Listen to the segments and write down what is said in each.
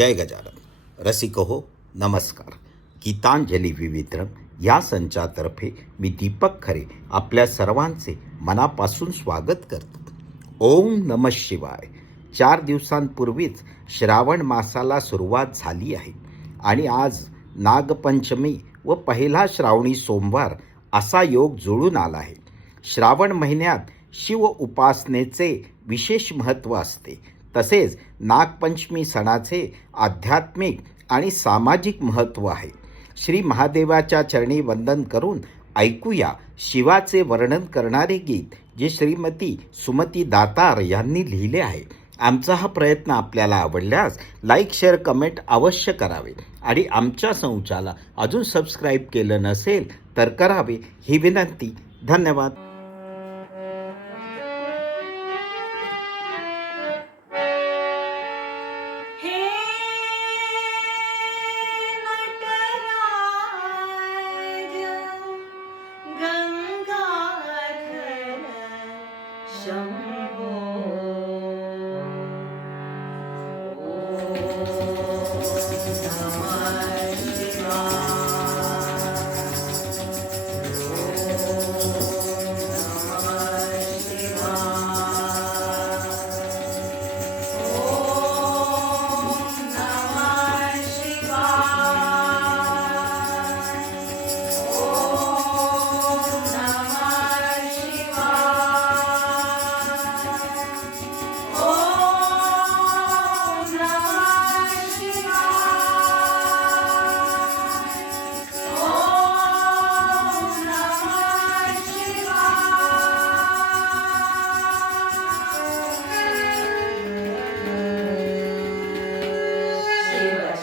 जय गजानन. रसिको हो, नमस्कार. गीतांजली विवित्रम या संचातर्फे मी दीपक खरे आपल्या सर्वांचे मनापासून स्वागत करतो. ओम नमः शिवाय. 4 दिवसांपूर्वीच श्रावण मासाला सुरुवात झाली आहे आणि आज नागपंचमी व पहिला श्रावणी सोमवार असा योग जुळून आला आहे. श्रावण महिन्यात शिव उपासनेचे विशेष महत्त्व असते. तसेच नागपंचमी सणाचे आध्यात्मिक आणि सामाजिक महत्त्व आहे. श्री महादेवाच्या चरणी वंदन करून ऐकूया शिवाचे वर्णन करणारे गीत, जे श्रीमती सुमती दातार यांनी लिहिले आहे. आमचा हा प्रयत्न आपल्याला आवडल्यास लाईक, शेअर, कमेंट अवश्य करावे आणि आमच्या संचाला अजून सबस्क्राईब केलं नसेल तर करावे ही विनंती. धन्यवाद.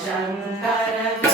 Shankara